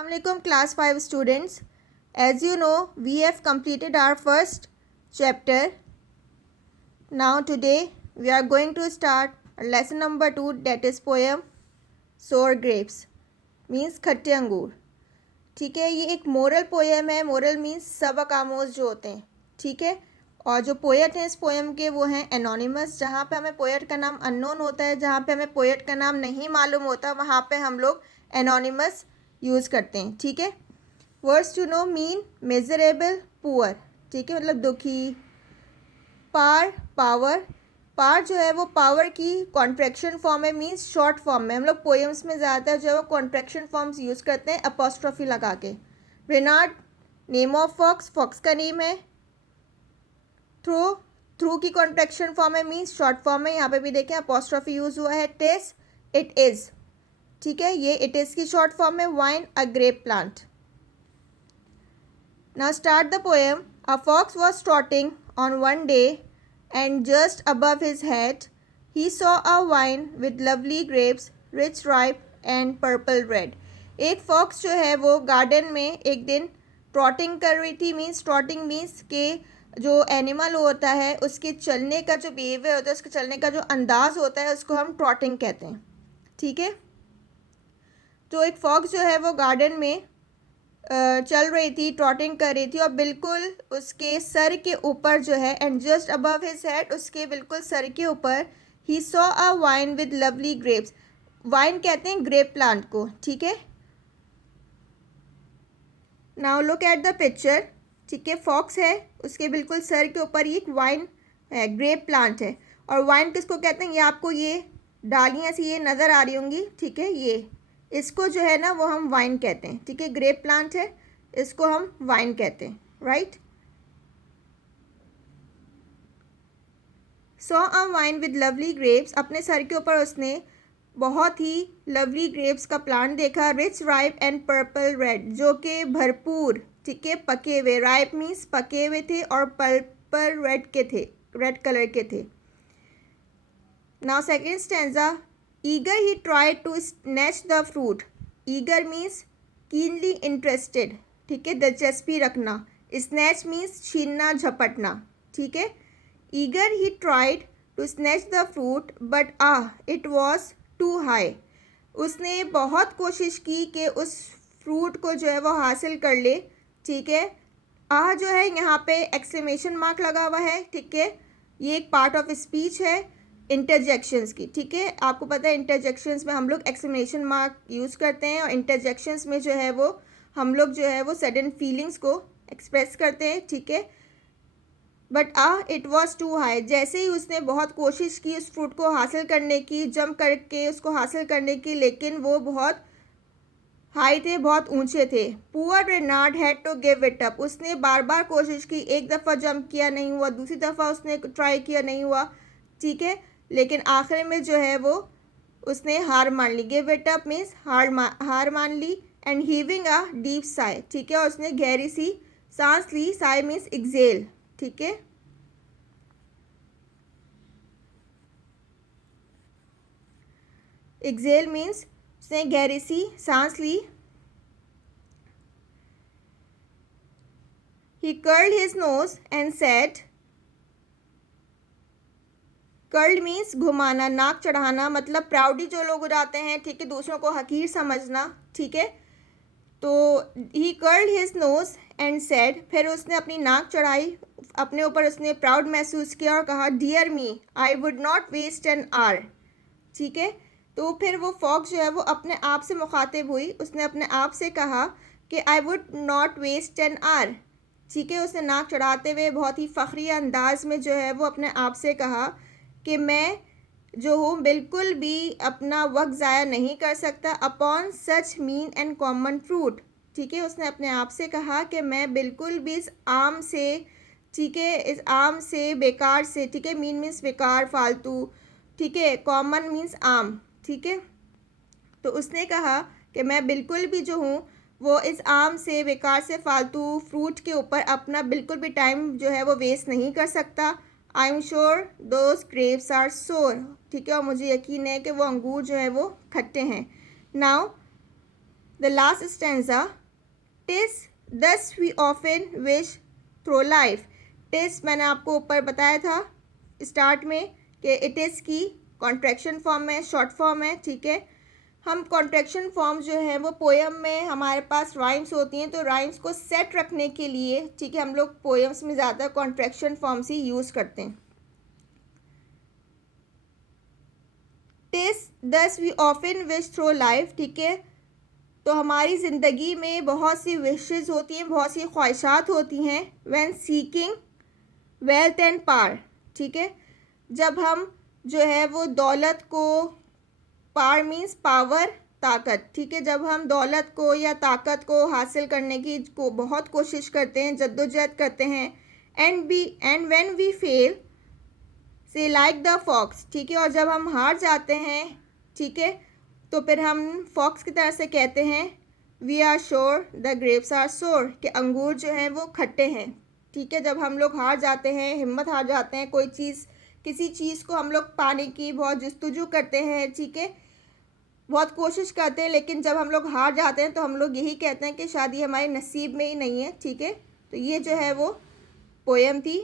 Assalamualaikum class 5 students. As you know, we have completed our first chapter. Now today we are going to start lesson number 2, that is poem Sour Grapes means खट्टे अंगूर. ठीक है, ये एक moral poem है. Moral means सबक आमोज जो होते हैं. ठीक है, और जो पोएट हैं इस पोएम के वो हैं एनोनिमस. जहाँ पे हमें पोएट का नाम अननोन होता है, जहाँ पे हमें पोएट का नाम नहीं मालूम होता, वहाँ पे हम लोग एनोनिमस यूज़ करते हैं. ठीक है, words to know mean miserable, poor. ठीक है, मतलब दुखी. पार, पावर. पार जो है वो पावर की कॉन्ट्रैक्शन फॉर्म है, मीन्स शॉर्ट फॉर्म में. हम लोग पोएम्स में ज़्यादातर जो है वो कॉन्ट्रैक्शन फॉर्म्स यूज़ करते हैं अपोस्ट्रोफी लगा के. रेनार्ड, नेम ऑफ फॉक्स, फॉक्स का नेम है. थ्रू, थ्रू की कॉन्ट्रैक्शन फॉर्म है, मीन्स शॉर्ट फॉर्म है. यहाँ पे भी देखें अपोस्ट्रोफी यूज़ हुआ है. Test, it is. ठीक है, ये इट इज़ की शॉर्ट फॉर्म है. Wine, a grep plant. Now start the poem. A fox was trotting on one day and just above his head he saw a vine with lovely grapes, rich ripe and purple red. एक fox जो है वो garden में एक दिन trotting कर रही थी. मीन्स ट्रॉटिंग मीन्स के जो एनिमल होता है उसके चलने का जो बिहेवियर होता है, उसके चलने का जो अंदाज़ होता है, उसको हम ट्रॉटिंग कहते हैं. ठीक है, तो एक फॉक्स जो है वो गार्डन में चल रही थी, ट्रॉटिंग कर रही थी, और बिल्कुल उसके सर के ऊपर जो है, and just above his head, उसके बिल्कुल सर के ऊपर, he saw a wine with lovely grapes. Wine कहते हैं ग्रेप प्लांट को. ठीक है, now look at the picture. ठीक है, फॉक्स है, उसके बिल्कुल सर के ऊपर एक वाइन है, ग्रेप प्लांट है. और वाइन किसको कहते हैं, ये आपको ये डालियाँ सी ये नज़र आ रही होंगी. ठीक है, ये इसको जो है ना वो हम वाइन कहते हैं. ठीक है, ग्रेप प्लांट है, इसको हम वाइन कहते हैं. Right. Saw a wine with lovely grapes, अपने सर के ऊपर उसने बहुत ही लवली ग्रेप्स का प्लांट देखा. Rich ripe and purple red, जो कि भरपूर, ठीक है, पके हुए. राइप मीन्स पके हुए थे, और पर्पल रेड के थे, रेड कलर के थे. Now second stanza. Eager he tried to snatch the fruit. Eager means keenly interested. ठीक है, दिलचस्पी रखना. Snatch means छीनना, झपटना. ठीक है, Eager he tried to snatch the fruit but it was too high. उसने बहुत कोशिश की कि उस फ्रूट को जो है वो हासिल कर ले. ठीक है, जो है यहाँ पे एक्सक्लेमेशन मार्क लगा हुआ है. ठीक है, ये एक पार्ट ऑफ स्पीच है इंटरजेक्शंस की. ठीक है, आपको पता है इंटरजेक्शंस में हम लोग एक्सक्लेमेशन मार्क यूज़ करते हैं, और इंटरजेक्शंस में जो है वो हम लोग जो है वो सडन फीलिंग्स को एक्सप्रेस करते हैं. ठीक है, but it was too high, जैसे ही उसने बहुत कोशिश की उस फ्रूट को हासिल करने की, जंप करके उसको हासिल करने की, लेकिन वो बहुत हाई थे, बहुत ऊंचे थे. Poor Reynard had to give it up, उसने बार बार कोशिश की. एक दफ़ा जंप किया, नहीं हुआ. दूसरी दफ़ा उसने ट्राई किया, नहीं हुआ. ठीक है, लेकिन आखिर में जो है वो उसने हार मान ली. गिव इट अप मीन्स हार मान ली. And heaving a deep sigh, ठीक है, और उसने गहरी सी सांस ली. Sai means Excel. ठीक है, एक्सेल मीन्स उसने गहरी सी सांस ली. He curled his nose and said, curled means घुमाना, नाक चढ़ाना, मतलब प्राउडी जो लोग उड़ाते हैं. ठीक है, दूसरों को हकीर समझना. ठीक है, तो he curled his nose and said, फिर उसने अपनी नाक चढ़ाई, अपने ऊपर उसने प्राउड महसूस किया और कहा, dear me I would not waste an hour. ठीक है, तो फिर वो फॉक्स जो है वो अपने आप से मुखातिब हुई. उसने अपने आप से कहा कि I would not waste an hour. ठीक है, उसने नाक चढ़ाते हुए बहुत ही फ़ख्री अंदाज में जो है वो अपने आप से कहा कि मैं जो हूँ बिल्कुल भी अपना वक्त ज़ाया नहीं कर सकता upon such mean and common fruit. ठीक है, उसने अपने आप से कहा कि मैं बिल्कुल भी इस आम से, ठीक है, इस आम से, बेकार से. ठीक है, मीन मीन्स बेकार, फालतू. ठीक है, कॉमन मीन्स आम. ठीक है, तो उसने कहा कि मैं बिल्कुल भी जो हूँ वो इस आम से, बेकार से, फालतू फ्रूट के ऊपर अपना बिल्कुल भी टाइम जो है वो वेस्ट नहीं कर सकता. I am sure those grapes are sour. ठीक है, और मुझे यकीन है कि वो अंगूर जो है वो खट्टे हैं. Now the last stanza, TISS दस we often wish throw life. TISS मैंने आपको ऊपर बताया था स्टार्ट में कि इट इज़ की कॉन्ट्रैक्शन फॉर्म है, शॉर्ट फॉर्म है, ठीक है। हम कॉन्ट्रैक्शन फॉर्म जो है वो पोएम में हमारे पास राइम्स होती हैं, तो राइम्स को सेट रखने के लिए, ठीक है, हम लोग पोएम्स में ज़्यादा कॉन्ट्रैक्शन फॉर्म्स ही यूज़ करते हैं। टिस दस we often wish throw life, ठीक है। तो हमारी ज़िंदगी में बहुत सी विशेज़ होती हैं, बहुत सी ख्वाहिशात होती हैं। When seeking wealth and power, ठीक है, जब हम जो है वो दौलत को, पावर मीन्स पावर, ताकत, ठीक है, जब हम दौलत को या ताकत को हासिल करने की बहुत कोशिश करते हैं, जद्दोजहद करते हैं। एंड व्हेन वी फेल से लाइक द फॉक्स, ठीक है, और जब हम हार जाते हैं, ठीक है, तो फिर हम फॉक्स की तरह से कहते हैं we are sure the grapes are sour, कि अंगूर जो हैं वो खट्टे हैं, ठीक है। जब हम लोग हार जाते हैं, हिम्मत हार जाते हैं, कोई चीज़, किसी चीज़ को हम लोग पाने की बहुत जस्तुजू करते हैं, ठीक है, बहुत कोशिश करते हैं, लेकिन जब हम लोग हार जाते हैं तो हम लोग यही कहते हैं कि शायद ये हमारे नसीब में ही नहीं है, ठीक है। तो ये जो है वो पोएम थी।